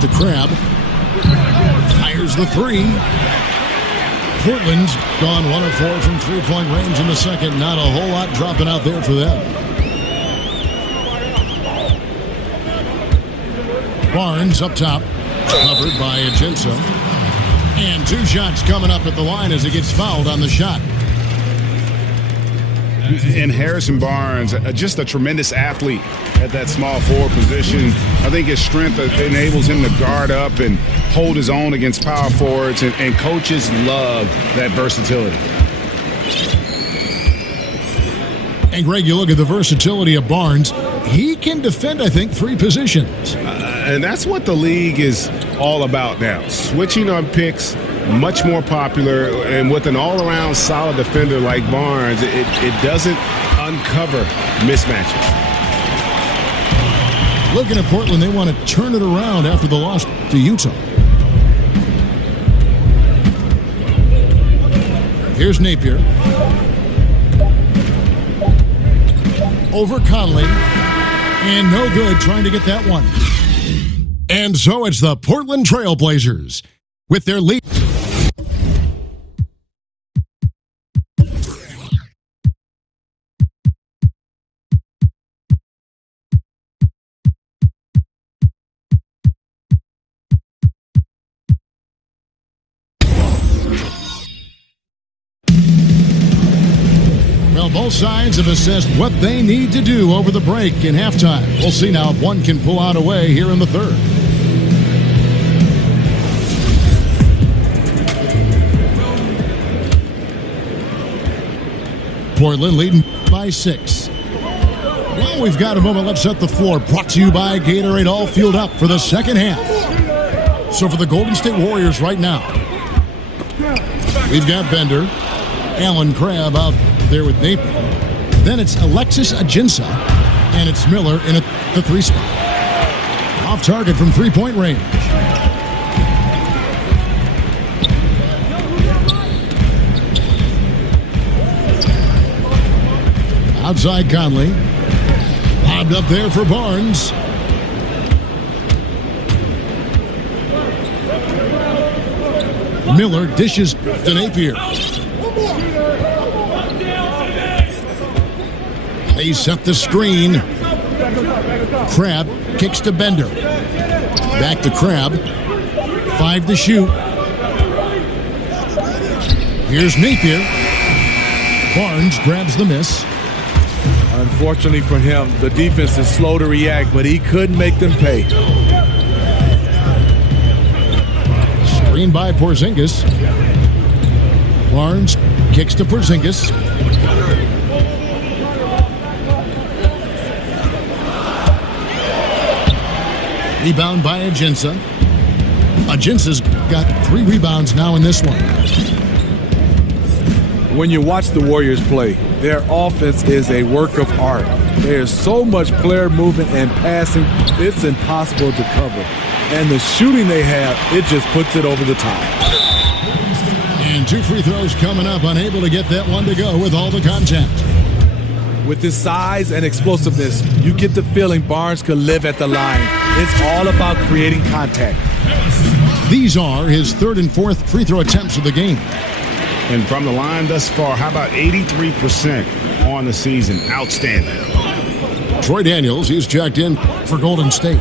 Back to Crab. Fires the three. Portland's gone 1 of 4 from three-point range in the second. Not a whole lot dropping out there for them. Barnes up top. Covered by Aginsa. And 2 shots coming up at the line as he gets fouled on the shot. And Harrison Barnes, just a tremendous athlete at that small forward position. I think his strength enables him to guard up and hold his own against power forwards, and coaches love that versatility. And Greg, you look at the versatility of Barnes. He can defend, I think, 3 positions. And that's what the league is all about now. Switching on picks, much more popular, and with an all-around solid defender like Barnes, it doesn't uncover mismatches. Looking at Portland, they want to turn it around after the loss to Utah. Here's Napier. Over Conley. And no good trying to get that one. And so it's the Portland Trail Blazers with their lead. Well, both sides have assessed what they need to do over the break in halftime. We'll see now if one can pull out away here in the third. Portland leading by 6. Well, we've got a moment. Let's set the floor. Brought to you by Gatorade. All fueled up for the second half. So for the Golden State Warriors right now, we've got Bender, Allen Crabbe out there with Napier. Then it's Alexis Aginsa, and it's Miller in the 3 spot. Off target from three-point range. Outside Conley. Lobbed up there for Barnes. Miller dishes to Napier. They set the screen. Crabbe kicks to Bender. Back to Crabbe. 5 to shoot. Here's Napier. Barnes grabs the miss. Unfortunately for him, the defense is slow to react, but he couldn't make them pay. Screen by Porzingis. Barnes kicks to Porzingis. Rebound by Aginsa. Aginsa's got 3 rebounds now in this one. When you watch the Warriors play, their offense is a work of art. There's so much player movement and passing, it's impossible to cover. And the shooting they have, it just puts it over the top. And 2 free throws coming up, unable to get that one to go with all the contact. With his size and explosiveness, you get the feeling Barnes could live at the line. It's all about creating contact. These are his 3rd and 4th free throw attempts of the game. And from the line thus far, how about 83% on the season? Outstanding. Troy Daniels, he's checked in for Golden State.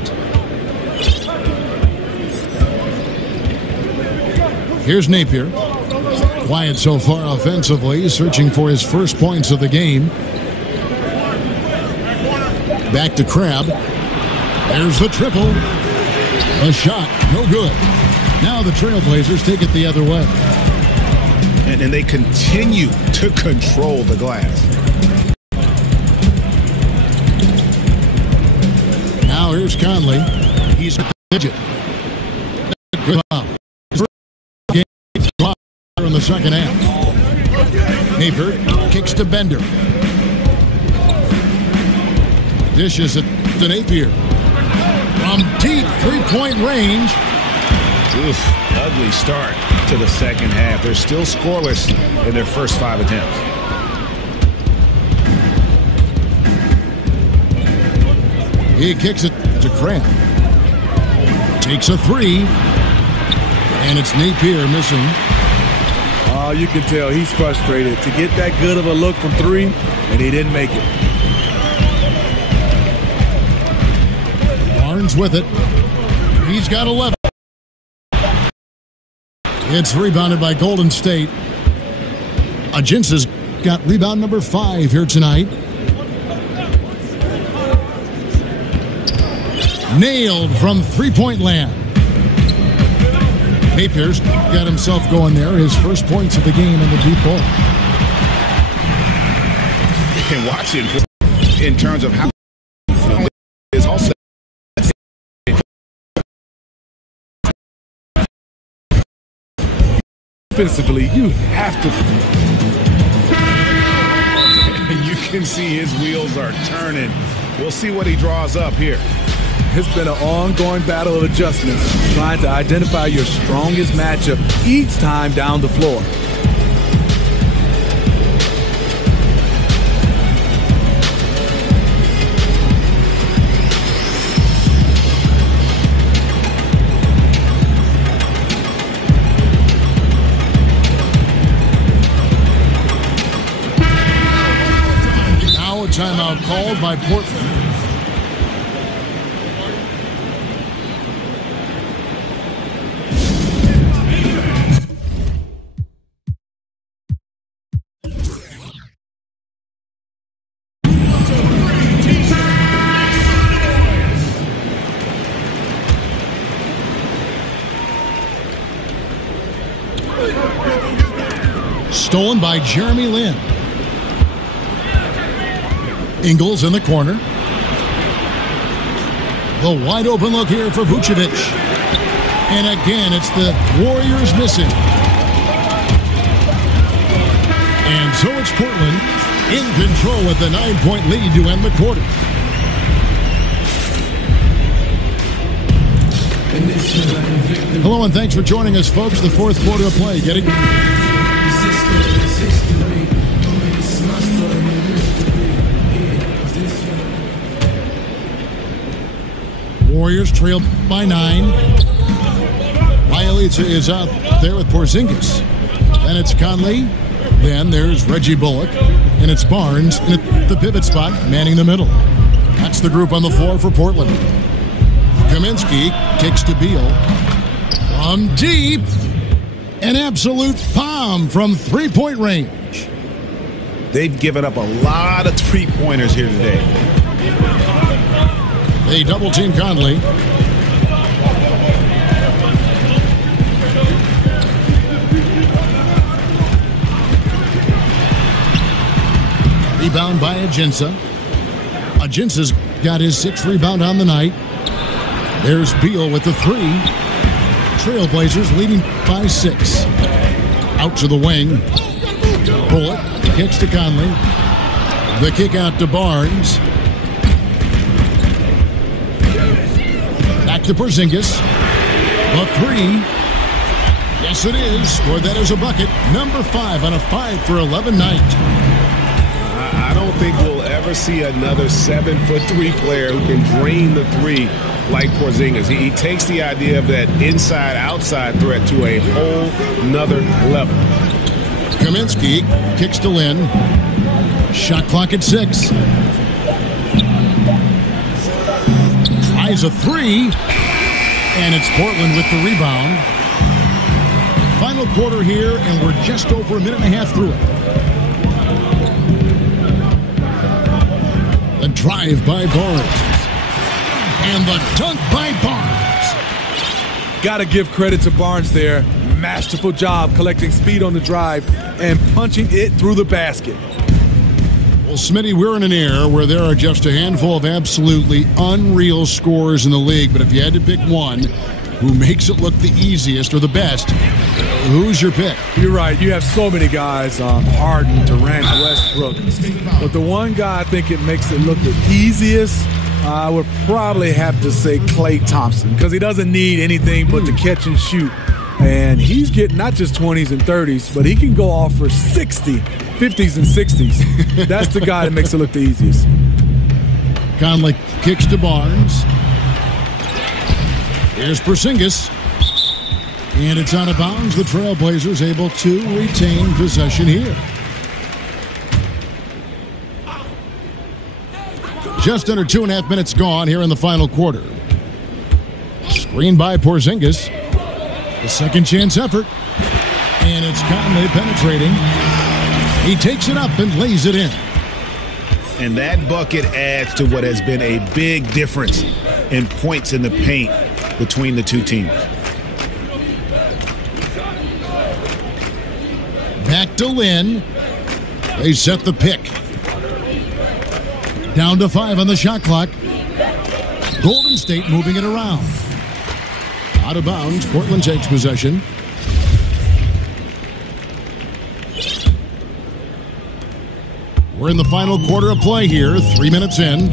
Here's Napier. Quiet so far offensively, searching for his first points of the game. Back to Crabbe. There's the triple. A shot, no good. Now the Trailblazers take it the other way. And they continue to control the glass. Now here's Conley. He's a digit. Good foul. Game in the second half. Napier kicks to Bender. Dishes it to Napier. From deep 3-point range. Oof, ugly start to the second half. They're still scoreless in their first 5 attempts. He kicks it to Crabbe. Takes a three. And it's Napier missing. Oh, you can tell he's frustrated to get that good of a look from three, and he didn't make it. Barnes with it. He's got 11. It's rebounded by Golden State. Ajinsa's got rebound number 5 here tonight. Nailed from three-point land. Napier's got himself going there. His first points of the game in the deep ball. And watch it in terms of how is also offensively, you have to. You can see his wheels are turning. We'll see what he draws up here. It's been an ongoing battle of adjustments, trying to identify your strongest matchup each time down the floor. Now a timeout called by Portland. Stolen by Jeremy Lin. Ingles in the corner. The wide open look here for Vucevic. And again, it's the Warriors missing. And so it's Portland in control with the 9-point lead to end the quarter. Hello and thanks for joining us, folks. The fourth quarter of play. Getting Warriors trail by 9. Bielitsa is out there with Porzingis. Then it's Conley. Then there's Reggie Bullock. And it's Barnes in the pivot spot, manning the middle. That's the group on the floor for Portland. Kaminsky kicks to Beal. From deep. An absolute bomb from three-point range. They've given up a lot of three-pointers here today. They double-team Conley. Rebound by Ajinsa. Ajinsa's got his 6th rebound on the night. There's Beal with the 3. Trailblazers leading by 6. Out to the wing. Bullock kicks to Conley. The kick out to Barnes. Back to Porzingis. The 3. Yes, it is. Scored that as a bucket. Number 5 on a 5-for-11 night. I don't think we'll ever see another 7'3" player who can drain the 3 like Porzingis. He takes the idea of that inside-outside threat to a whole nother level. Kaminsky kicks to Lin. Shot clock at 6. Tries a 3. And it's Portland with the rebound. Final quarter here, and we're just over a minute and a half through it. The drive by Barnes. And the dunk by Barnes. Got to give credit to Barnes there. Masterful job collecting speed on the drive and punching it through the basket. Well, Smitty, we're in an era where there are just a handful of absolutely unreal scorers in the league. But if you had to pick one who makes it look the easiest or the best, who's your pick? You're right. You have so many guys, Harden, Durant, Westbrook. But the one guy I think it makes it look the easiest, I would probably have to say Klay Thompson, because he doesn't need anything but to catch and shoot. And he's getting not just 20s and 30s, but he can go off for 60, 50s and 60s. That's the guy that makes it look the easiest. Conley kicks to Barnes. Here's Porzingis. And it's out of bounds. The Trailblazers able to retain possession here. Just under 2.5 minutes gone here in the final quarter. Screen by Porzingis. The second chance effort. And it's Conley penetrating. He takes it up and lays it in. And that bucket adds to what has been a big difference in points in the paint between the two teams. Back to Lynn. They set the pick. Down to 5 on the shot clock. Golden State moving it around. Out of bounds. Portland takes possession. We're in the final quarter of play here. 3 minutes in.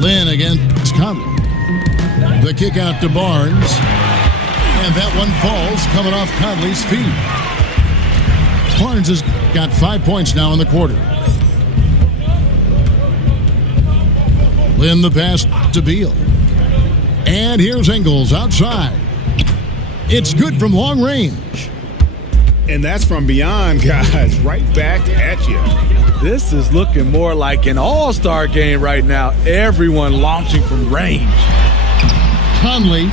Lynn against Conley. The kick out to Barnes. And that one falls coming off Conley's feet. Barnes has got 5 points now in the quarter. Lynn the pass to Beal. And here's Ingles outside. It's good from long range. And that's from beyond, guys. Right back at you. This is looking more like an all-star game right now. Everyone launching from range. Conley.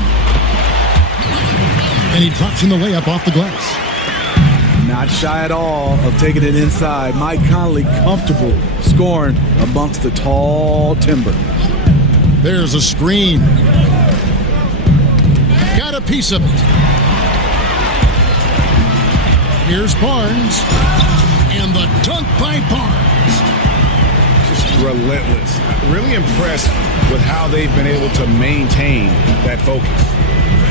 And he drops in the layup off the glass. Not shy at all of taking it inside. Mike Conley comfortable scoring amongst the tall timber. There's a screen. Got a piece of it. Here's Barnes. And the dunk by Barnes. Just relentless. Really impressed with how they've been able to maintain that focus.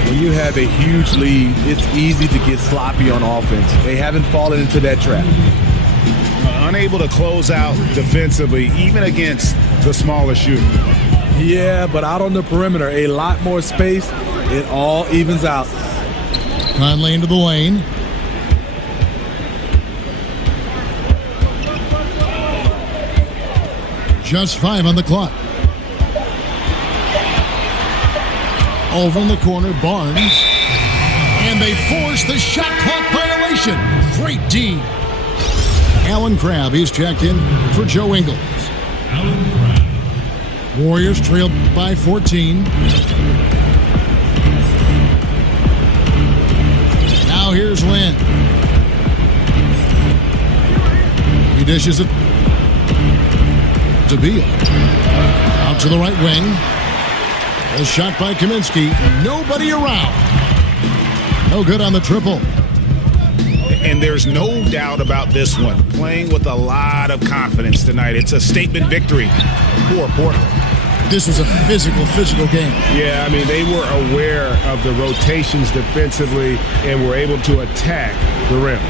When you have a huge lead, it's easy to get sloppy on offense. They haven't fallen into that trap. Unable to close out defensively, even against the smaller shooter. Yeah, but out on the perimeter, a lot more space. It all evens out. Conley into the lane. Just 5 on the clock. Over in the corner, Barnes. And they force the shot clock violation. Great D. Alan Crabb, he's checked in for Joe Ingles. Warriors trailed by 14. Now here's Lynn. He dishes it to Beal. Out to the right wing. A shot by Kaminsky. Nobody around. No good on the triple. And there's no doubt about this one. Playing with a lot of confidence tonight. It's a statement victory for Portland. This was a physical game. Yeah, I mean, they were aware of the rotations defensively and were able to attack the rim.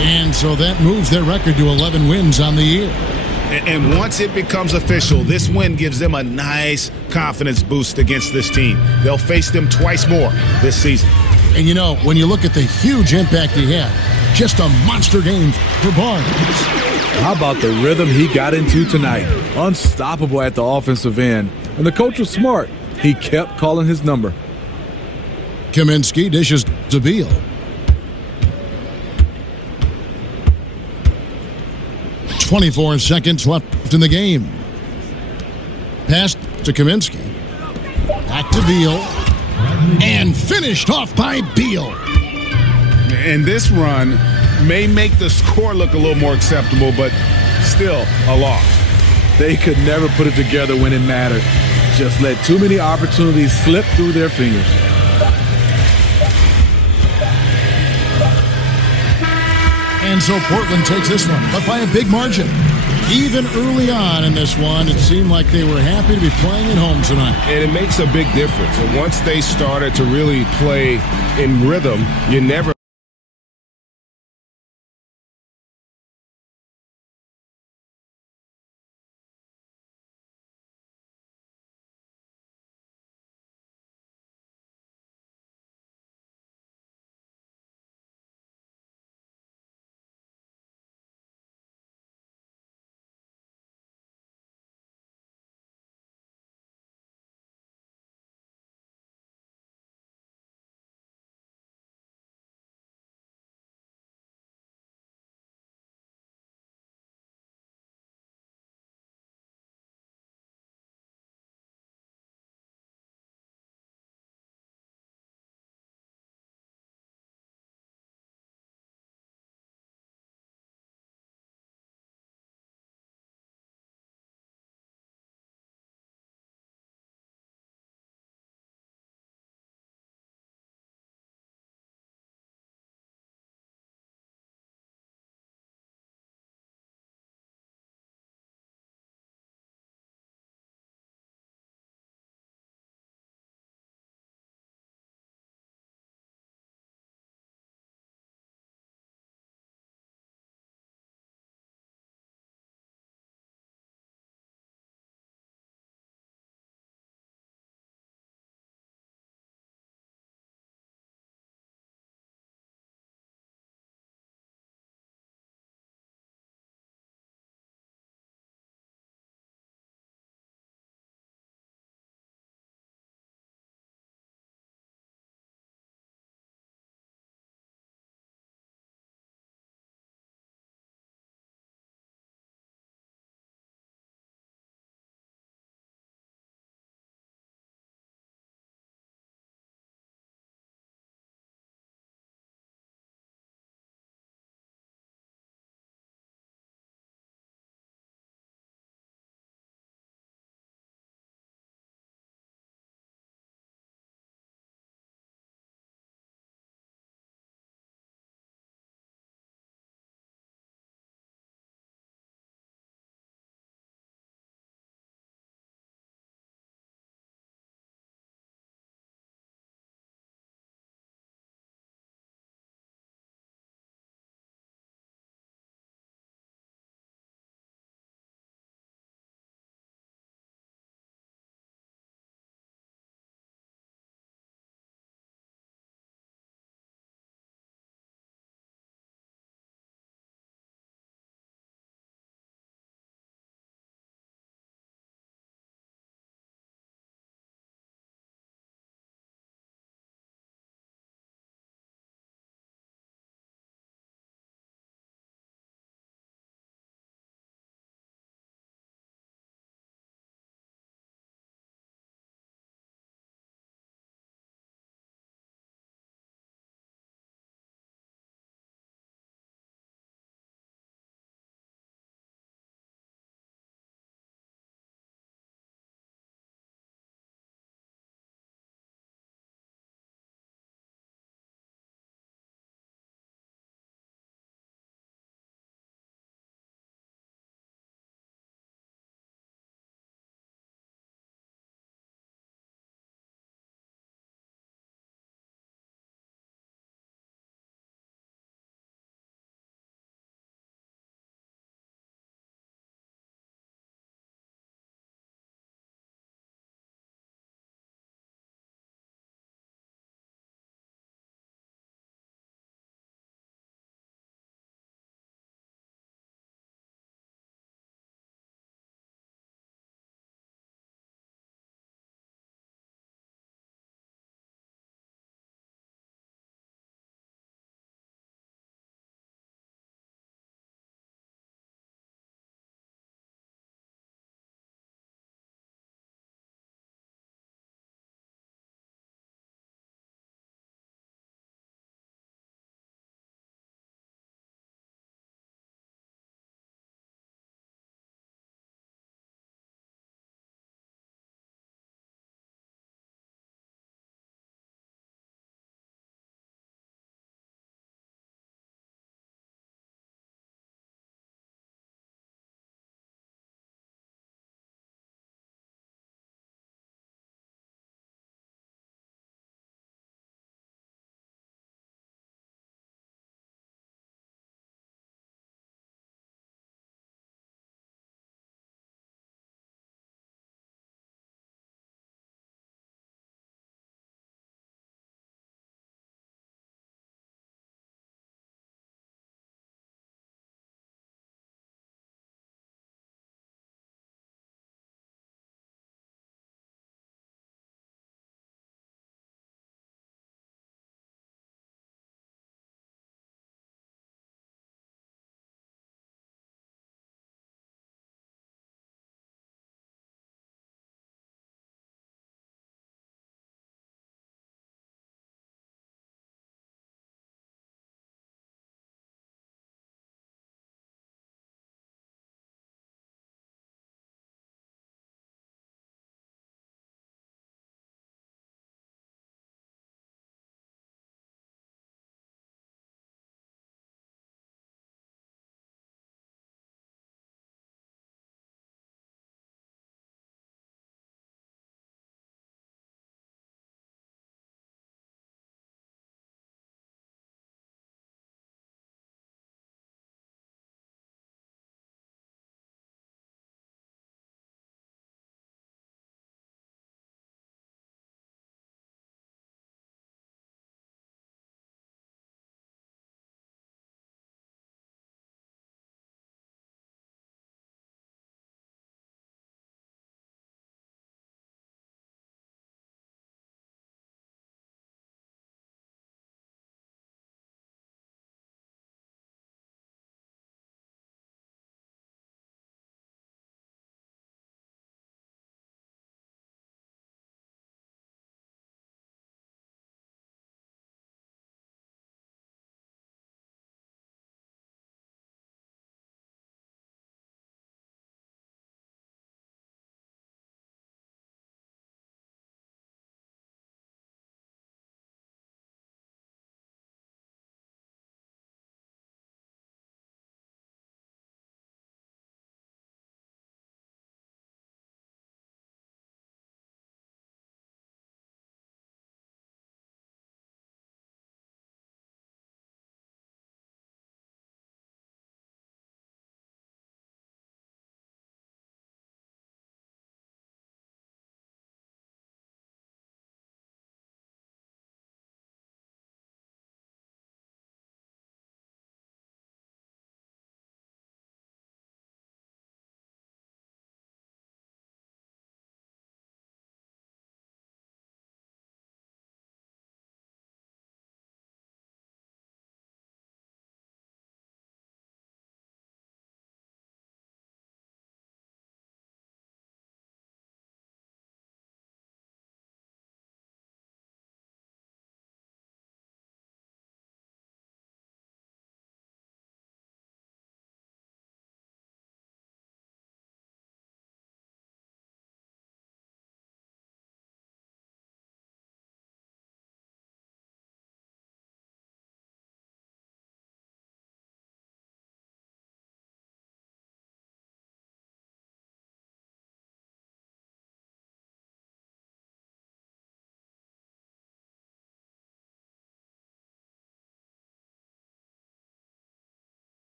And so that moves their record to 11 wins on the year. And once it becomes official, this win gives them a nice confidence boost against this team. They'll face them twice more this season. And you know, when you look at the huge impact he had, just a monster game for Barnes. How about the rhythm he got into tonight? Unstoppable at the offensive end. And the coach was smart. He kept calling his number. Kaminsky dishes to Beal. "24 seconds left in the game. Pass to Kaminsky. Back to Beal. And finished off by Beal. And this run may make the score look a little more acceptable, but still a loss. They could never put it together when it mattered. Just let too many opportunities slip through their fingers. And so Portland takes this one, but by a big margin. Even early on in this one, it seemed like they were happy to be playing at home tonight. And it makes a big difference. And once they started to really play in rhythm, you never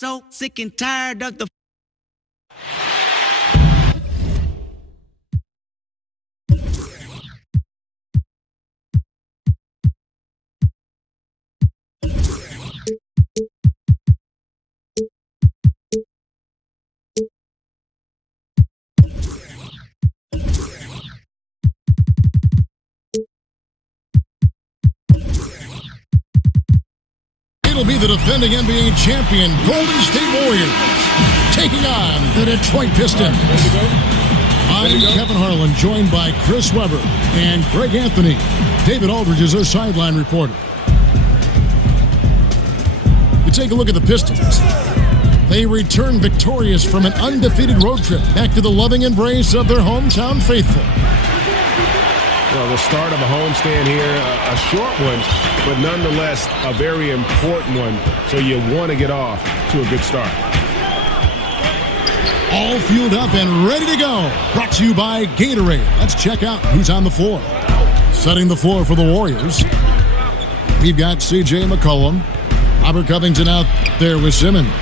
So sick and tired of the It'll be the defending NBA champion Golden State Warriors taking on the Detroit Pistons. I'm Kevin Harlan, joined by Chris Webber and Greg Anthony. David Aldridge is our sideline reporter. You take a look at the Pistons. They return victorious from an undefeated road trip back to the loving embrace of their hometown faithful. Well, the start of a homestand here, a short one, but nonetheless a very important one. So you want to get off to a good start. All fueled up and ready to go. Brought to you by Gatorade. Let's check out who's on the floor. Setting the floor for the Warriors, we've got CJ McCollum, Robert Covington out there with Simmons.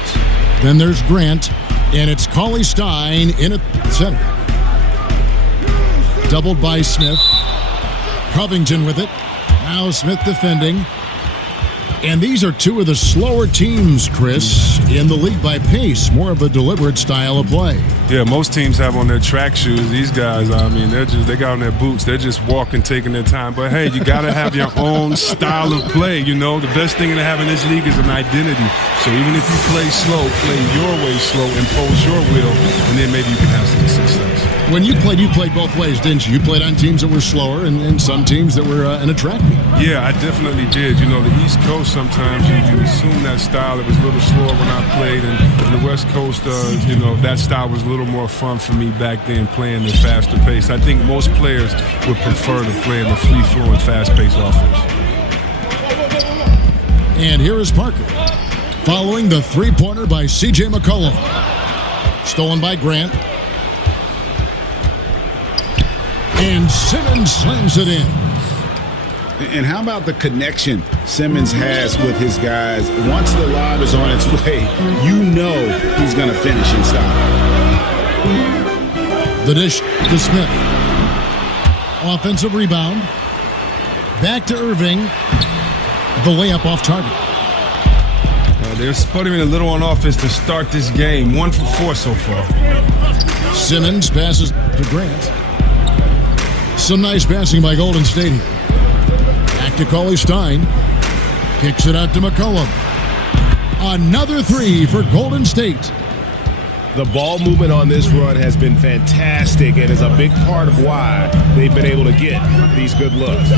Then there's Grant, and it's Cauley Stein in at center. Doubled by Smith. Covington with it. Now Smith defending. And these are two of the slower teams, Chris, in the league by pace. More of a deliberate style of play. Yeah, most teams have on their track shoes. These guys, I mean, they got on their boots. They're just walking, taking their time. But, hey, you got to have your own style of play. You know, the best thing to have in this league is an identity. So even if you play slow, play your way slow, impose your will, and then maybe you can have some success. When you played both ways, didn't you? You played on teams that were slower and some teams that were in a track meet. Yeah, I definitely did. You know, the East Coast, sometimes you assume that style. It was a little slower when I played, and the West Coast, you know, that style was a little more fun for me back then, playing the faster pace. I think most players would prefer to play in the free-flowing, fast-paced offense. And here is Parker, following the three-pointer by C.J. McCollum. Stolen by Grant. And Simmons slams it in. And how about the connection Simmons has with his guys? Once the lob is on its way, you know he's going to finish in style. The dish to Smith. Offensive rebound. Back to Irving. The layup off target. They're sputtering a little on offense to start this game. 1 for 4 so far. Simmons passes to Grant. Some nice passing by Golden State here. Back to Cauley Stein. Kicks it out to McCollum. Another three for Golden State. The ball movement on this run has been fantastic and is a big part of why they've been able to get these good looks.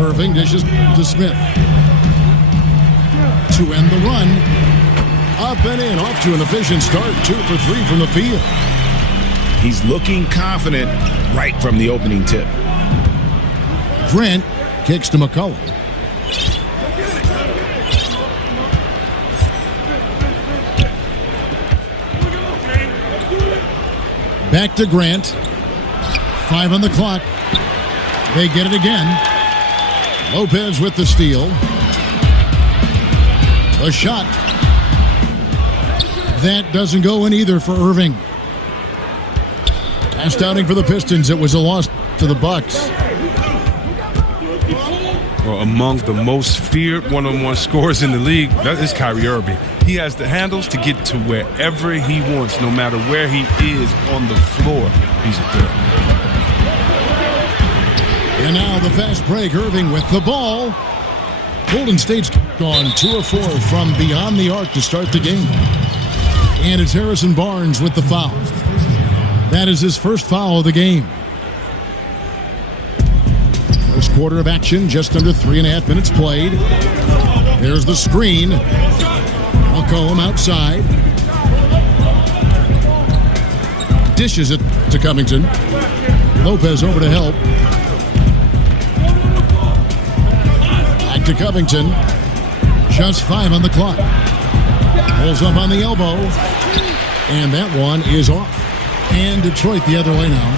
Irving dishes to Smith. To end the run. Up and in, off to an efficient start. 2 for 3 from the field. He's looking confident right from the opening tip. Grant kicks to McCollum. Back to Grant. 5 on the clock. They get it again. Lopez with the steal. A shot. That doesn't go in either for Irving. Last outing for the Pistons, it was a loss to the Bucks. Well, among the most feared one-on-one scorers in the league, that is Kyrie Irving. He has the handles to get to wherever he wants, no matter where he is on the floor. He's a threat. And now the fast break, Irving with the ball. Golden State's gone 2 of 4 from beyond the arc to start the game. And it's Harrison Barnes with the foul. That is his first foul of the game. First quarter of action, just under 3.5 minutes played. There's the screen. McCollum outside. Dishes it to Covington. Lopez over to help. Back to Covington. Just 5 on the clock. Pulls up on the elbow. And that one is off. And Detroit the other way now.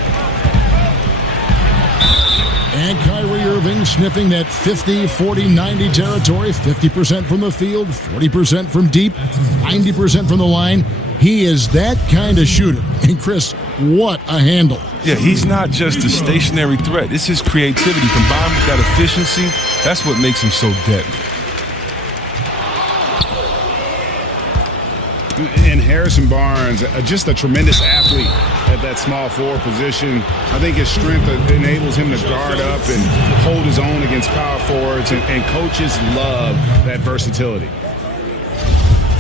And Kyrie Irving Irving sniffing that 50, 40, 90 territory, 50% from the field, 40% from deep, 90% from the line. He is that kind of shooter. And Chris, what a handle. Yeah, he's not just a stationary threat. It's his creativity combined with that efficiency. That's what makes him so deadly. And Harrison Barnes, just a tremendous athlete at that small forward position. I think his strength enables him to guard up and hold his own against power forwards, and coaches love that versatility.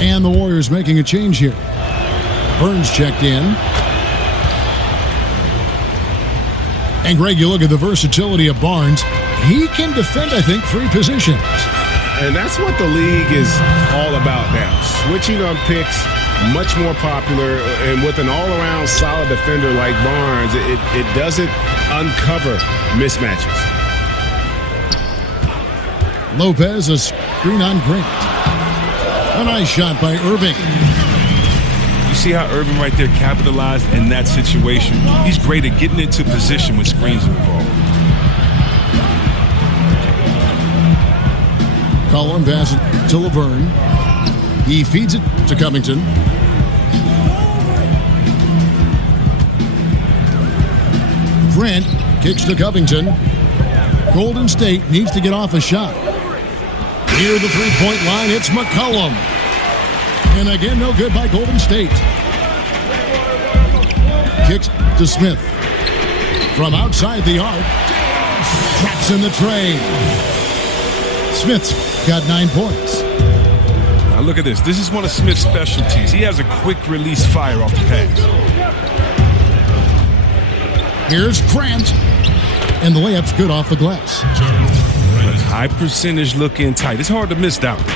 And the Warriors making a change here. Burns checked in. And Greg, you look at the versatility of Barnes. He can defend, I think, 3 positions. And that's what the league is all about now. Switching on picks, much more popular, and with an all-around solid defender like Barnes, it doesn't uncover mismatches. Lopez, a screen on Grant. A nice shot by Irving. You see how Irving right there capitalized in that situation? He's great at getting into position when screens are involved. Collin passes to Laverne. He feeds it to Covington. Grant kicks to Covington. Golden State needs to get off a shot. Near the three-point line, it's McCollum. And again, no good by Golden State. Kicks to Smith. From outside the arc. Traps in the tray. Smith's got 9 points. Now look at this. This is one of Smith's specialties. He has a quick release fire off the pass. Here's Grant. And the layup's good off the glass. High percentage look in tight. It's hard to miss that one.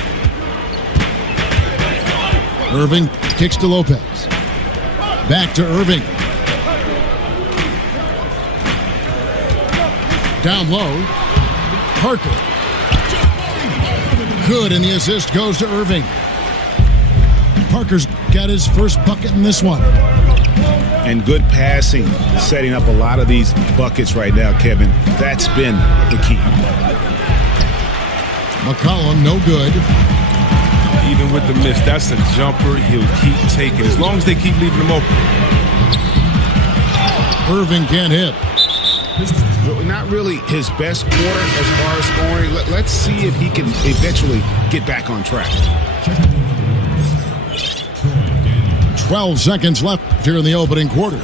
Irving kicks to Lopez. Back to Irving. Down low. Parker. Good, and the assist goes to Irving. Parker's got his first bucket in this one. And good passing, setting up a lot of these buckets right now, Kevin. That's been the key. McCollum, no good. Even with the miss, that's a jumper he'll keep taking as long as they keep leaving him open. Irving can't hit. Not really his best quarter as far as scoring. Let's see if he can eventually get back on track. 12 seconds left here in the opening quarter.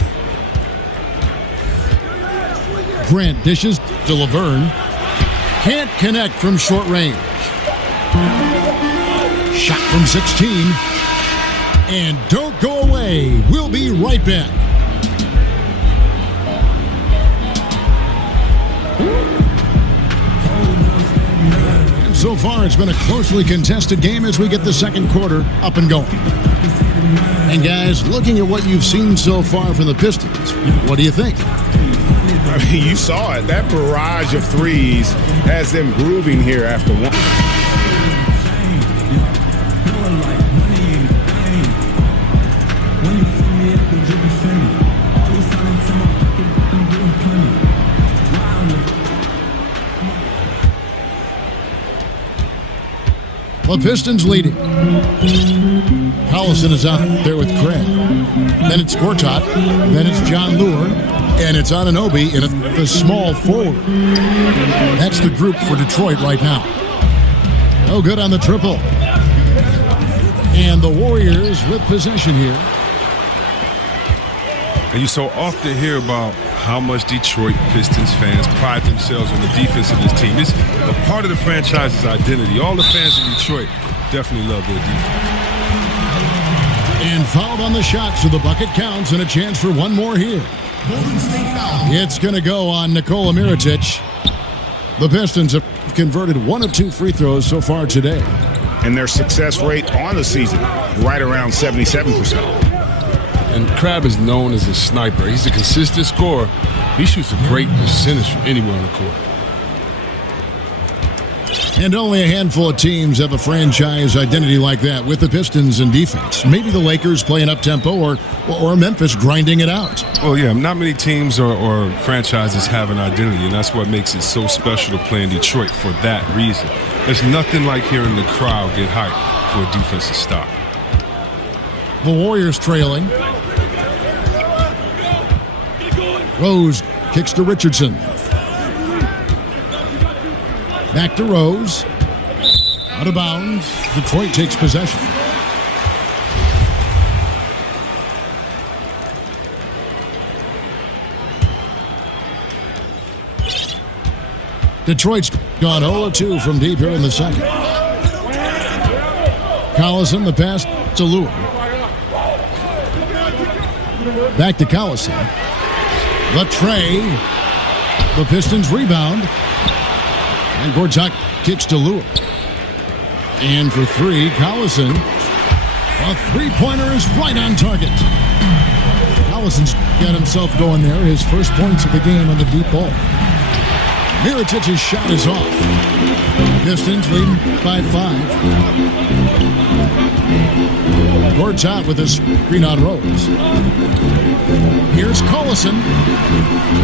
Grant dishes to Laverne. Can't connect from short range. Shot from 16. And don't go away. We'll be right back. And so far, it's been a closely contested game as we get the second quarter up and going. And guys, looking at what you've seen so far from the Pistons, what do you think? I mean, you saw it. That barrage of threes has them grooving here after one. The Pistons leading. Collison is out there with Craig. Then it's Gortat. Then it's John Lure. And it's Anunoby in the small forward. That's the group for Detroit right now. No good on the triple. And the Warriors with possession here. And you so often hear about how much Detroit Pistons fans pride themselves on the defense of this team. It's a part of the franchise's identity. All the fans in Detroit definitely love their defense. And fouled on the shot, so the bucket counts, and a chance for one more here. It's going to go on Nikola Mirotic. The Pistons have converted 1 of 2 free throws so far today. And their success rate on the season, right around 77%. And Crabbe is known as a sniper. He's a consistent scorer. He shoots a great percentage from anywhere on the court. And only a handful of teams have a franchise identity like that with the Pistons in defense. Maybe the Lakers playing up-tempo or Memphis grinding it out. Well, yeah, not many teams or franchises have an identity, and that's what makes it so special to play in Detroit for that reason. There's nothing like hearing the crowd get hyped for a defensive stop. The Warriors trailing. Rose kicks to Richardson. Back to Rose. Out of bounds. Detroit takes possession. Detroit's gone 0-2 from deep here in the second. Collison, the pass to Lure. Back to Collison. The tray. The Pistons rebound. And Gortat kicks to Lure. And for three, Collison. A three-pointer is right on target. Collison's got himself going there. His first points of the game on the deep ball. Mirotic's shot is off. Pistons leading by 5. Gortat with a screen on Rose. Here's Collison.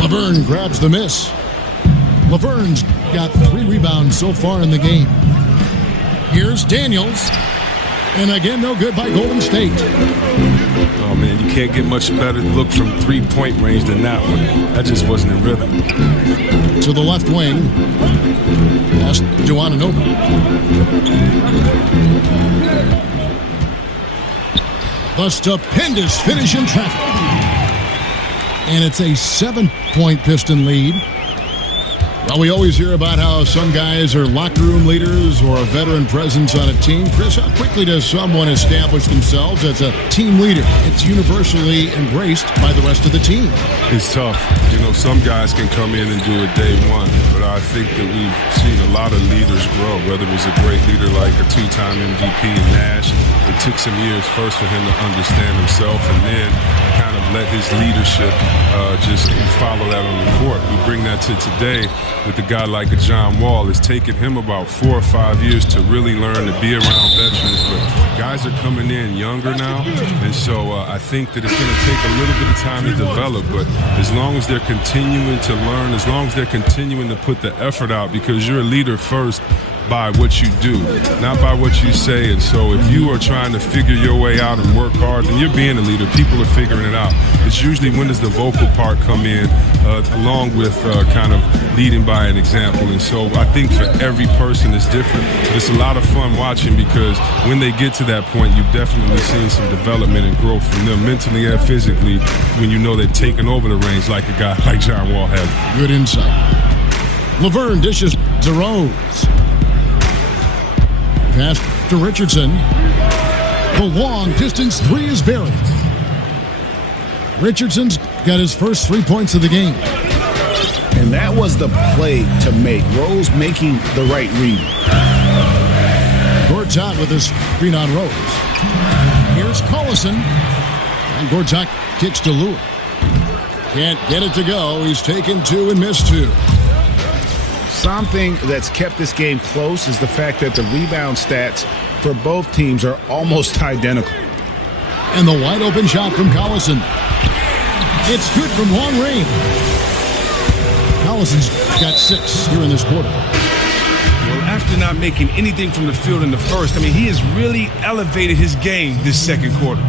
Laverne grabs the miss. Laverne's got 3 rebounds so far in the game. Here's Daniels. And again, no good by Golden State. Oh, man, you can't get much better look from three-point range than that one. That just wasn't in rhythm. To the left wing. That's Joananobi. The stupendous finish in traffic. And it's a 7-point Piston lead. Well, we always hear about how some guys are locker room leaders or a veteran presence on a team. Chris, how quickly does someone establish themselves as a team leader? It's universally embraced by the rest of the team. It's tough. You know, some guys can come in and do it day one, but I think that we've seen a lot of leaders grow, whether it was a great leader like a 2-time MVP in Nash. It took some years first for him to understand himself and then kind of let his leadership just follow that on the court. We bring that to today with a guy like a John Wall. It's taken him about 4 or 5 years to really learn to be around veterans, but guys are coming in younger now, and so I think that it's going to take a little bit of time to develop, but as long as they're continuing to learn, as long as they're continuing to put the effort out, because you're a leader first by what you do, not by what you say. And so if you are trying to figure your way out and work hard, then you're being a leader. People are figuring it out. It's usually when does the vocal part come in along with kind of leading by an example. And so I think for every person it's different. But it's a lot of fun watching, because when they get to that point, you've definitely seen some development and growth from them mentally and physically when you know they've taken over the reins like a guy like John Wall has. Good insight. Laverne dishes to Rose. Pass to Richardson. The long distance 3 is buried. Richardson's got his first 3 points of the game. And that was the play to make. Rose making the right read. Gortat with his screen on Rose. Here's Collison. And Gortat kicks to Lure. Can't get it to go. He's taken 2 and missed 2. Something that's kept this game close is the fact that the rebound stats for both teams are almost identical. And the wide open shot from Collison. It's good from long range. Collison's got 6 here in this quarter. Well, after not making anything from the field in the first, I mean, he has really elevated his game this second quarter.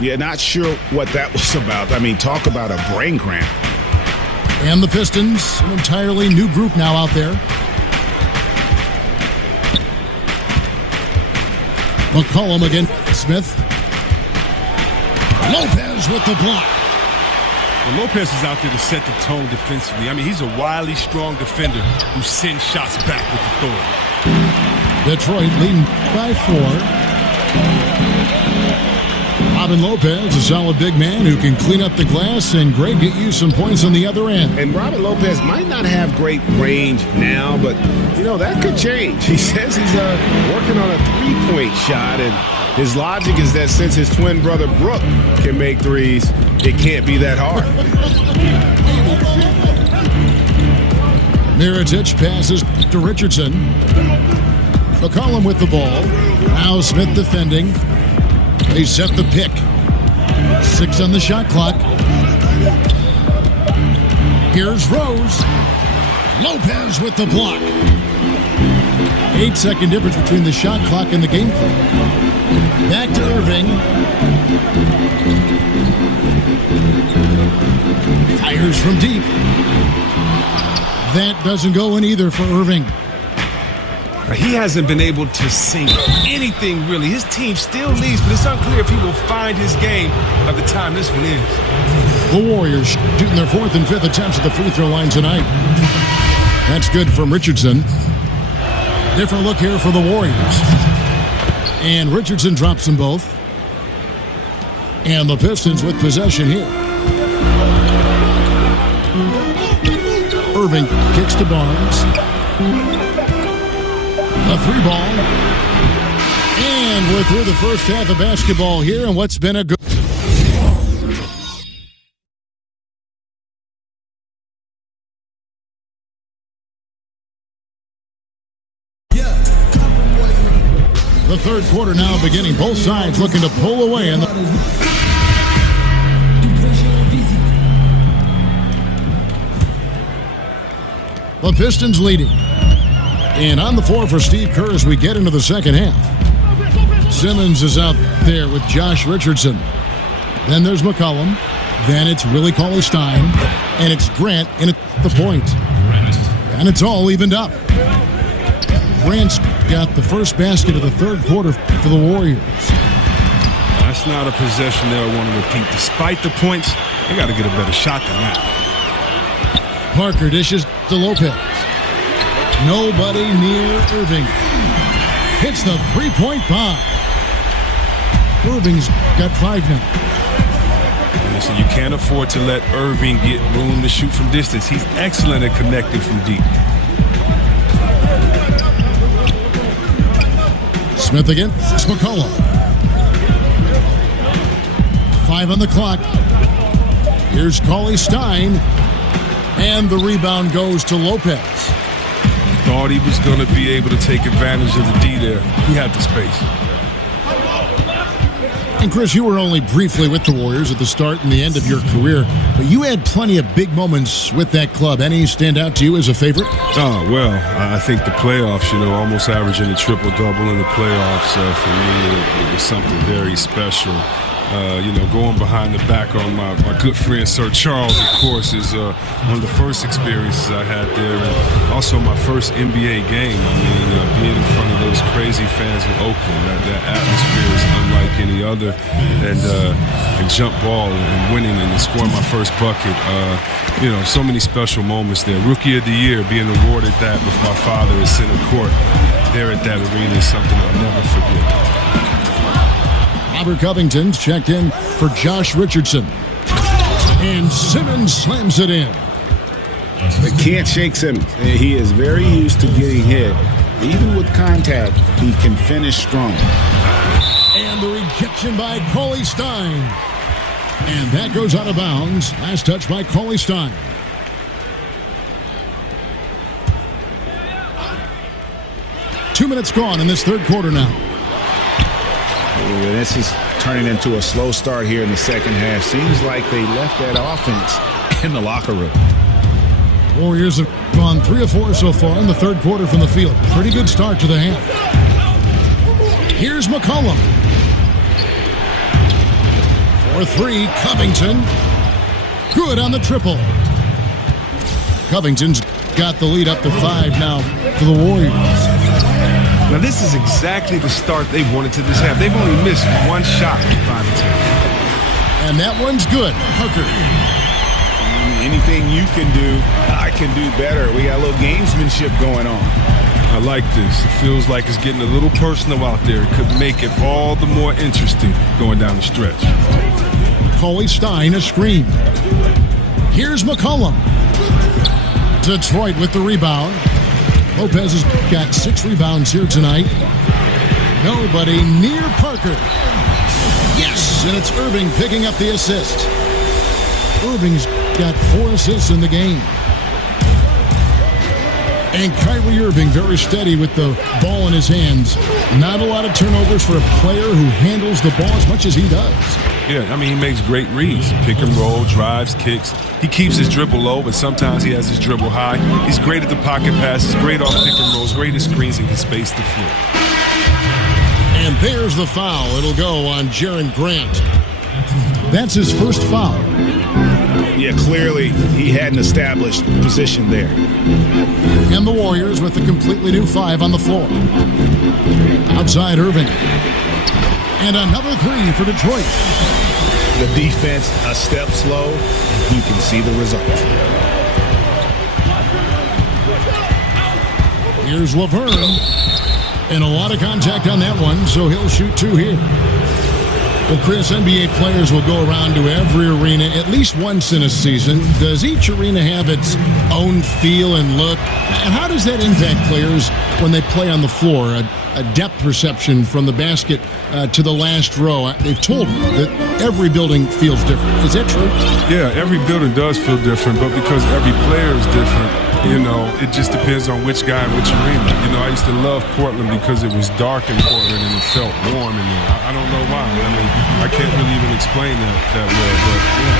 Yeah, not sure what that was about. I mean, talk about a brain cramp. And the Pistons, an entirely new group now out there. McCollum against Smith. Lopez with the block. Well, Lopez is out there to set the tone defensively. I mean, he's a wildly strong defender who sends shots back with authority. Detroit leading by 4. Robin Lopez, a solid big man who can clean up the glass and Greg get you some points on the other end. And Robin Lopez might not have great range now, but, you know, that could change. He says he's working on a 3-point shot, and his logic is that since his twin brother Brooke can make threes, it can't be that hard. Mirotic passes to Richardson. McCollum with the ball. Now Smith defending. They set the pick. 6 on the shot clock. Here's Rose. Lopez with the block. 8-second difference between the shot clock and the game clock. Back to Irving. Fires from deep. That doesn't go in either for Irving. He hasn't been able to sink anything, really. His team still leads, but it's unclear if he will find his game by the time this one ends. The Warriors shooting their 4th and 5th attempts at the free throw line tonight. That's good from Richardson. Different look here for the Warriors. And Richardson drops them both. And the Pistons with possession here. Irving kicks to Barnes. A 3-ball. And we're through the first half of basketball here, and what's been a good... The third quarter now beginning. Both sides looking to pull away. And the Pistons leading. And on the floor for Steve Kerr as we get into the second half. Simmons is out there with Josh Richardson. Then there's McCollum. Then it's Willie Cauley-Stein. And it's Grant in at the point. And it's all evened up. Grant's got the first basket of the third quarter for the Warriors. That's not a possession they'll want to repeat. Despite the points, they got to get a better shot than that. Parker dishes to Lopez. Nobody near Irving. Hits the three-point bomb. Irving's got 5 now. Listen, you can't afford to let Irving get room to shoot from distance. He's excellent at connecting from deep. Smith again. It's McCollum. 5 on the clock. Here's Cauley-Stein. And the rebound goes to Lopez. Thought he was going to be able to take advantage of the D there. He had the space. And Chris, you were only briefly with the Warriors at the start and the end of your career, but you had plenty of big moments with that club. Any stand out to you as a favorite? Oh, well, I think the playoffs, almost averaging a triple-double in the playoffs, for me, it was something very special. Going behind the back on my good friend Sir Charles, of course, is one of the first experiences I had there, and also my first NBA game. I mean, being in front of those crazy fans in Oakland, that atmosphere is unlike any other, and jump ball and winning and scoring my first bucket. So many special moments there. Rookie of the Year, being awarded that with my father at center court there at that arena is something I'll never forget. Robert Covington's checked in for Josh Richardson. And Simmons slams it in. They can't shake Simmons. He is very used to getting hit. Even with contact, he can finish strong. And the rejection by Cauley-Stein. And that goes out of bounds. Last touch by Cauley-Stein. Two minutes gone in this third quarter now. This is turning into a slow start here in the second half. Seems like they left that offense in the locker room. Warriors have gone 3 of 4 so far in the third quarter from the field. Pretty good start to the half. Here's McCollum. For 3, Covington. Good on the triple. Covington's got the lead up to 5 now for the Warriors. Now, this is exactly the start they wanted to this half. They've only missed one shot in 5 attempts. And that one's good. Parker. Anything you can do, I can do better. We got a little gamesmanship going on. I like this. It feels like it's getting a little personal out there. It could make it all the more interesting going down the stretch. Cauley-Stein a screen. Here's McCollum. Detroit with the rebound. Lopez has got 6 rebounds here tonight. Nobody near Parker. Yes, and it's Irving picking up the assist. Irving's got 4 assists in the game. And Kyrie Irving very steady with the ball in his hands. Not a lot of turnovers for a player who handles the ball as much as he does. Yeah, I mean, he makes great reads. Pick and roll, drives, kicks. He keeps his dribble low, but sometimes he has his dribble high. He's great at the pocket passes, great off pick and rolls, great at screens, and can space the floor. And there's the foul. It'll go on Jaren Grant. That's his first foul. Yeah, clearly he hadn't established position there. And the Warriors with a completely new 5 on the floor. Outside Irving. And another 3 for Detroit. The defense a step slow. You can see the result. Here's Laverne. And a lot of contact on that one, so he'll shoot 2 here. Well, Chris, NBA players will go around to every arena at least once in a season. Does each arena have its own feel and look? And how does that impact players when they play on the floor? A depth perception from the basket to the last row. They've told me that every building feels different. Is that true? Yeah, every building does feel different, but because every player is different, you know, it just depends on which guy and which arena. You know, I used to love Portland because it was dark in Portland and it felt warm in there. I don't know why. I mean, I can't really even explain that well, but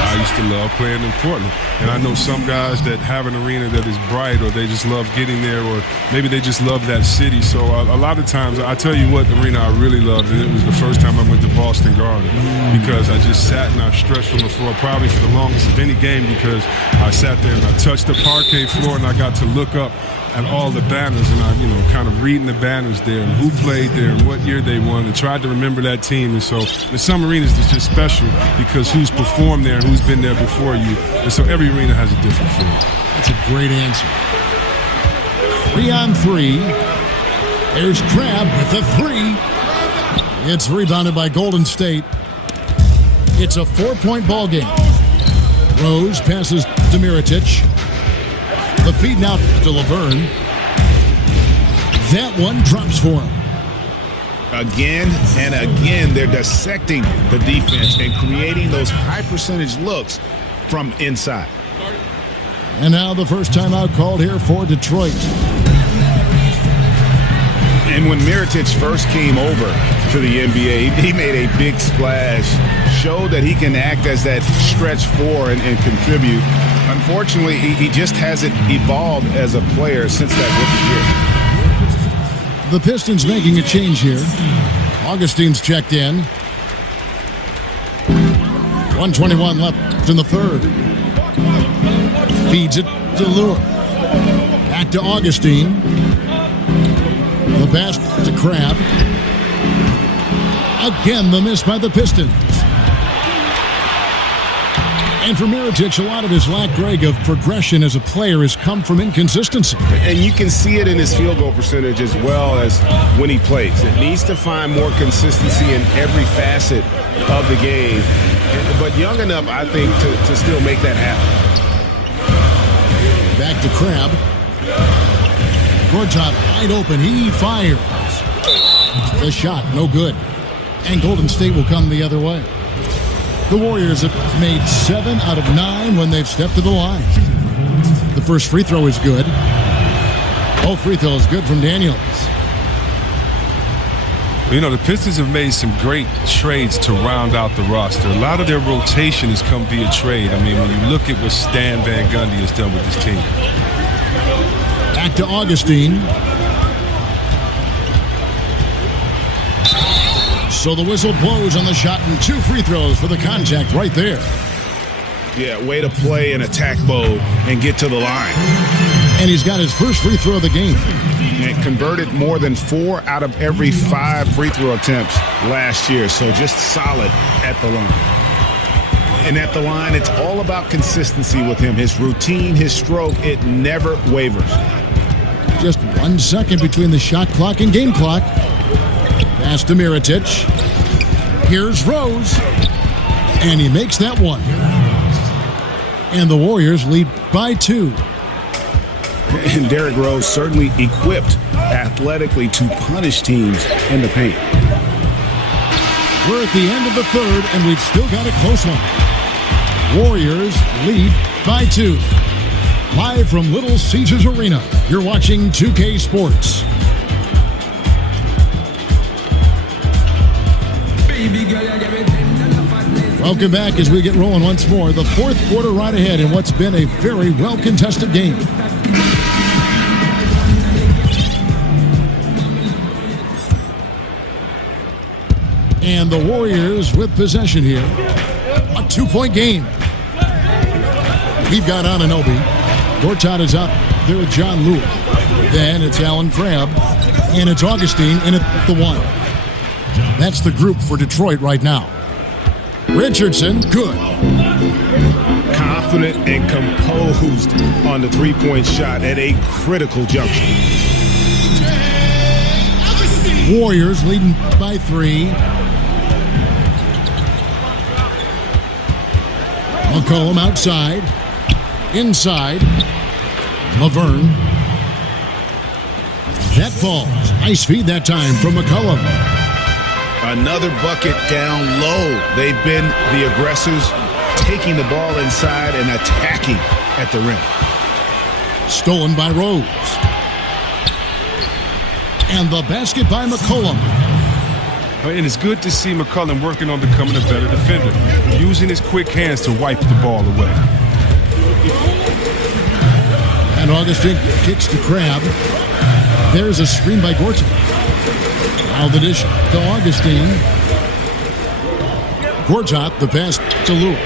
I used to love playing in Portland. And I know some guys that have an arena that is bright, or they just love getting there, or maybe they just love that city. So a lot of times, I tell you what arena I really loved, and it was the first time I went to Boston Garden, because I just sat and I stretched on the floor probably for the longest of any game, because I sat there and I touched the parquet floor and I got to look up at all the banners, and I, you know, kind of reading the banners there and who played there and what year they won, and tried to remember that team. And so in some arenas it's just special because who's performed there and who's been there before you, and so every arena has a different feel. That's a great answer. 3 on 3. There's Crabbe with the 3. It's rebounded by Golden State. It's a 4-point ball game. Rose passes to Mirotic. The feed now to Laverne. That one drops for him. Again and again, they're dissecting the defense and creating those high percentage looks from inside. And now the first timeout called here for Detroit. And when Mirotic first came over to the NBA, he made a big splash, showed that he can act as that stretch 4 and contribute. Unfortunately, he just hasn't evolved as a player since that rookie year. The Pistons making a change here. Augustine's checked in. 1:21 left in the third. Feeds it to Lure. Back to Augustine. The pass to Crabbe. Again, the miss by the Pistons. And for Mirotic, a lot of his lack, Greg, of progression as a player has come from inconsistency. And you can see it in his field goal percentage as well as when he plays. It needs to find more consistency in every facet of the game. But young enough, I think, to still make that happen. Back to Crabbe. Gortat wide open. He fires. The shot, no good. And Golden State will come the other way. The Warriors have made 7 out of 9 when they've stepped to the line. The first free throw is good. Both free throws good from Daniels. You know, the Pistons have made some great trades to round out the roster. A lot of their rotation has come via trade. I mean, when you look at what Stan Van Gundy has done with this team. Back to Augustine. So the whistle blows on the shot, and 2 free throws for the contact right there. Yeah, way to play in attack mode and get to the line. And he's got his first free throw of the game. And converted more than 4 out of every 5 free throw attempts last year. So just solid at the line. And at the line, it's all about consistency with him. His routine, his stroke, it never wavers. Just 1 second between the shot clock and game clock. Pass to Mirotic. Here's Rose. And he makes that one. And the Warriors lead by 2. And Derrick Rose certainly equipped athletically to punish teams in the paint. We're at the end of the third, and we've still got a close one. Warriors lead by 2. Live from Little Caesars Arena, you're watching 2K Sports. Welcome back as we get rolling once more. The fourth quarter right ahead in what's been a very well-contested game. And the Warriors with possession here. A 2-point game. We've got Anunoby. Gortat is up there with John Lewis. Then it's Allen Crabbe. And it's Augustine in at the 1. That's the group for Detroit right now. Richardson, good. Confident and composed on the three-point shot at a critical juncture. Warriors leading by 3. McCollum outside. Inside. Laverne. That falls. Nice feed that time from McCollum. Another bucket down low. They've been the aggressors, taking the ball inside and attacking at the rim. Stolen by Rose. And the basket by McCollum. And it's good to see McCollum working on becoming a better defender, using his quick hands to wipe the ball away. And Augustine kicks to Crabbe. There's a screen by Gortat. Now the dish to Augustine. Gortat, the pass to Lewis.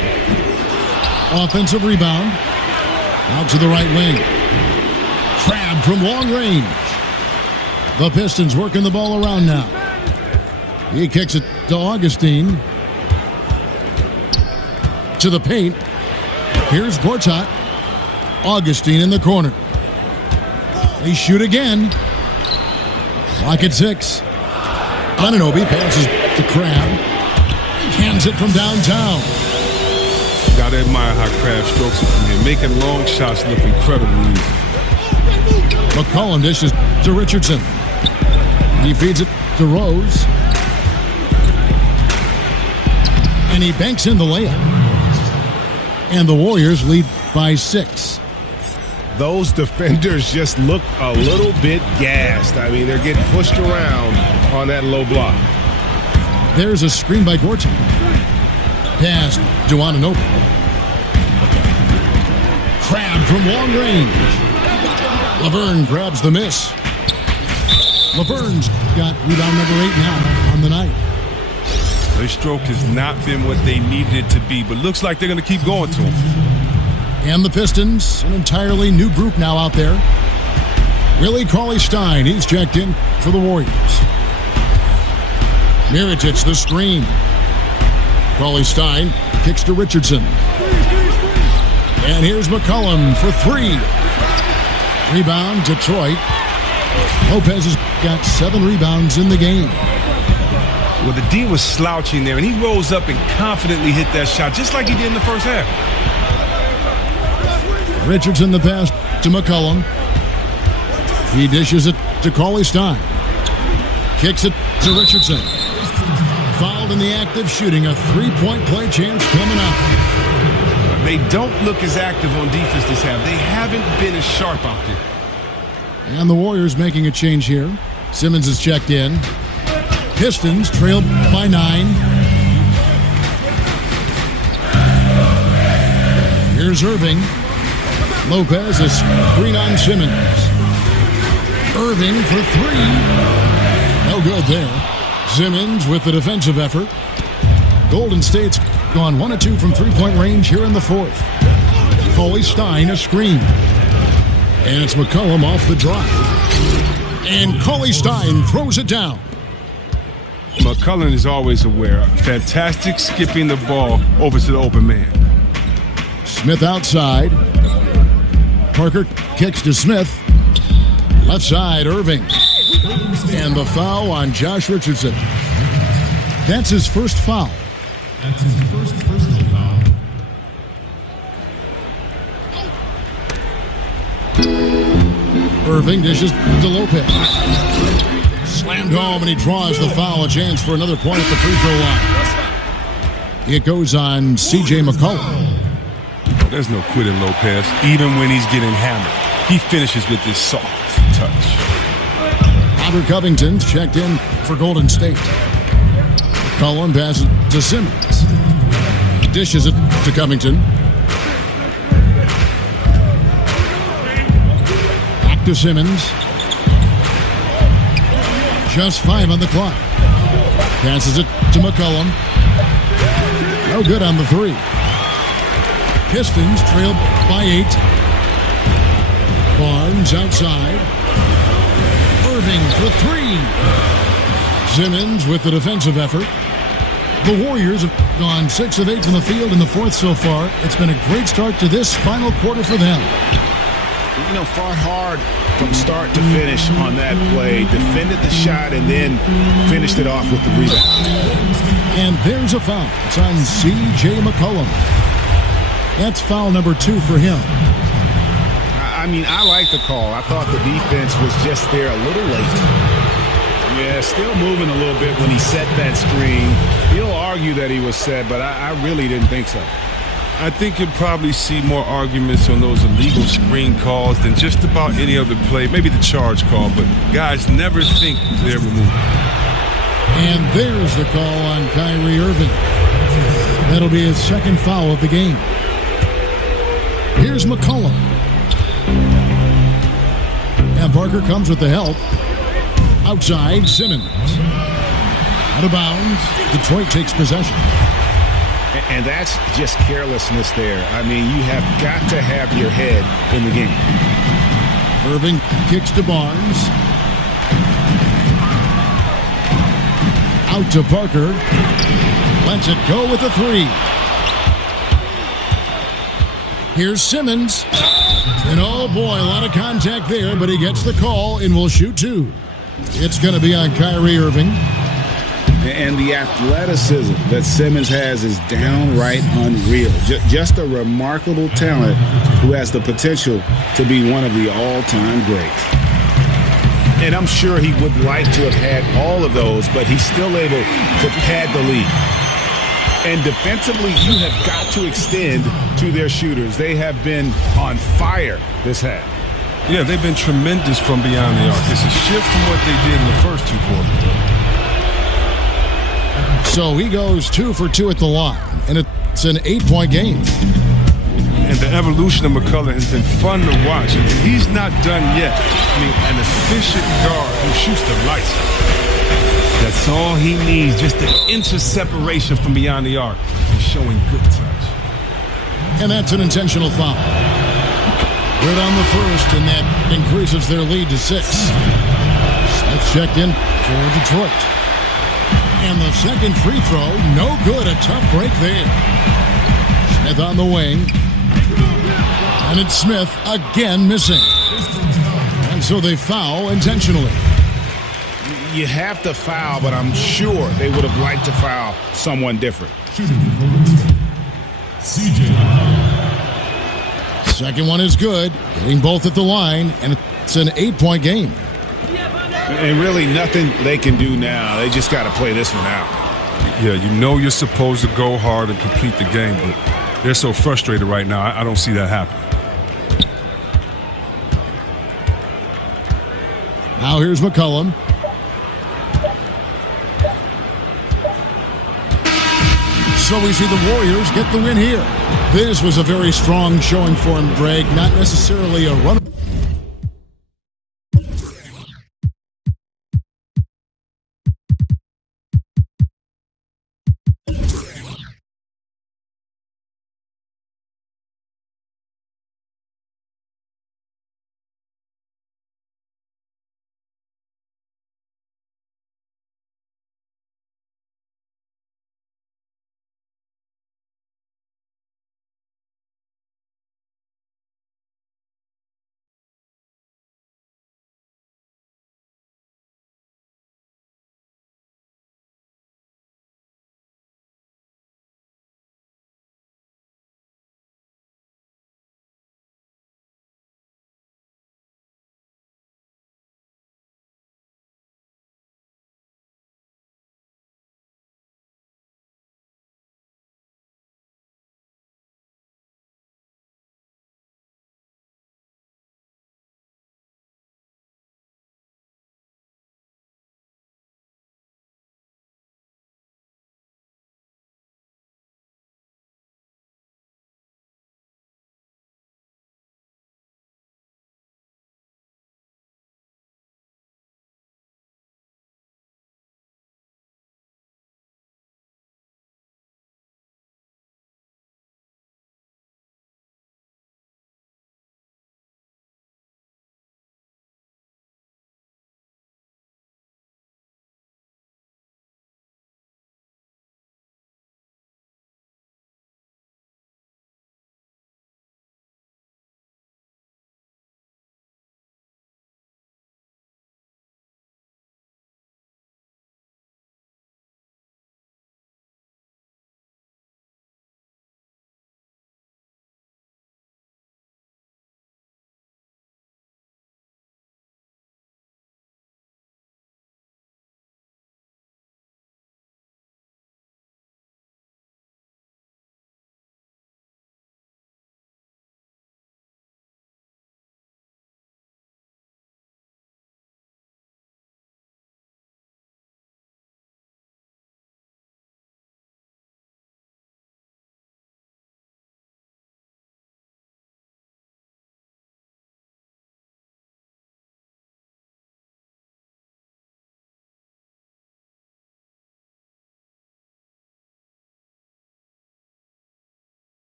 Offensive rebound. Out to the right wing. Crabbe from long range. The Pistons working the ball around now. He kicks it to Augustine. To the paint. Here's Gortat. Augustine in the corner. They shoot again. Clock at 6. Anunoby passes to Crabbe. Hands it from downtown. Gotta admire how Crabbe strokes it from here, making long shots look incredibly easy. McCollum dishes to Richardson. He feeds it to Rose. And he banks in the layup. And the Warriors lead by 6. Those defenders just look a little bit gassed. I mean, they're getting pushed around on that low block. There's a screen by Gortat. Pass to Anunoby. Crabbe from long range. Laverne grabs the miss. Laverne's got rebound number 8 now on the night. Their stroke has not been what they needed it to be, but looks like they're going to keep going to him. And the Pistons, an entirely new group now out there. Willie Cauley-Stein, he's checked in for the Warriors. Mirotic, the screen. Cauley-Stein kicks to Richardson. And here's McCollum for 3. Rebound, Detroit. Lopez has got 7 rebounds in the game. Well, the D was slouching there, and he rose up and confidently hit that shot, just like he did in the first half. Richardson the pass to McCollum. He dishes it to Cauley-Stein. Kicks it to Richardson. Fouled in the act of shooting. A 3-point play chance coming up. They don't look as active on defense this half. They haven't been as sharp out there. And the Warriors making a change here. Simmons is checked in. Pistons trailed by 9. Here's Irving. Lopez is screen on Simmons. Irving for 3. No good there. Simmons with the defensive effort. Golden State's gone 1 of 2 from 3-point range here in the 4th. Cauley-Stein a screen. And it's McCollum off the drive. And Cauley-Stein throws it down. McCollum is always aware. Fantastic skipping the ball over to the open man. Smith outside. Parker kicks to Smith. Left side, Irving. And the foul on Josh Richardson. That's his first foul. That's his first personal foul. Irving dishes to Lopez. Slammed home, and he draws the foul. A chance for another point at the free throw line. It goes on C.J. McCollum. There's no quitting Lopez. Even when he's getting hammered, he finishes with this soft touch. Robert Covington's checked in for Golden State. Cullen passes to Simmons. Dishes it to Covington. Back to Simmons. Just 5 on the clock. Passes it to McCollum. No good on the 3. Pistons trail by 8. Barnes outside. Irving for 3. Simmons with the defensive effort. The Warriors have gone 6 of 8 from the field in the 4th so far. It's been a great start to this final quarter for them. You know, fought hard from start to finish on that play. Defended the shot and then finished it off with the rebound. And there's a foul. It's on C.J. McCollum. That's foul number 2 for him. I mean, I like the call. I thought the defense was just there a little late. Yeah, still moving a little bit when he set that screen. He'll argue that he was set, but I really didn't think so. I think you'll probably see more arguments on those illegal screen calls than just about any other play. Maybe the charge call, but guys never think they're removed. And there's the call on Kyrie Irving. That'll be his 2nd foul of the game. Here's McCollum. And Parker comes with the help. Outside, Simmons. Out of bounds. Detroit takes possession. And that's just carelessness there. I mean, you have got to have your head in the game. Irving kicks to Barnes. Out to Parker. Lets it go with a 3. Here's Simmons. And oh boy, a lot of contact there, but he gets the call and will shoot 2. It's going to be on Kyrie Irving. And the athleticism that Simmons has is downright unreal. Just a remarkable talent who has the potential to be one of the all-time greats. And I'm sure he would like to have had all of those, but he's still able to pad the lead. And defensively, you have got to extend to their shooters. They have been on fire this half. Yeah, they've been tremendous from beyond the arc. It's a shift from what they did in the first 2 quarters. So he goes 2 for 2 at the line, and it's an 8-point game. And the evolution of McCullough has been fun to watch. And he's not done yet. I mean, an efficient guard who shoots the lights out. That's all he needs, just an inch of separation from beyond the arc. He's showing good touch. And that's an intentional foul. Good on the first, and that increases their lead to 6. That's checked in for Detroit. And the second free throw, no good. A tough break there. Smith on the wing. And it's Smith again missing. And so they foul intentionally. You have to foul, but I'm sure they would have liked to foul someone different. Second one is good. Getting both at the line, and it's an 8-point game. And really nothing they can do now. They just got to play this one out. Yeah, you know you're supposed to go hard and complete the game, but they're so frustrated right now. I don't see that happening. Now here's McCollum. So we see the Warriors get the win here. This was a very strong showing for him, Greg. Not necessarily a run.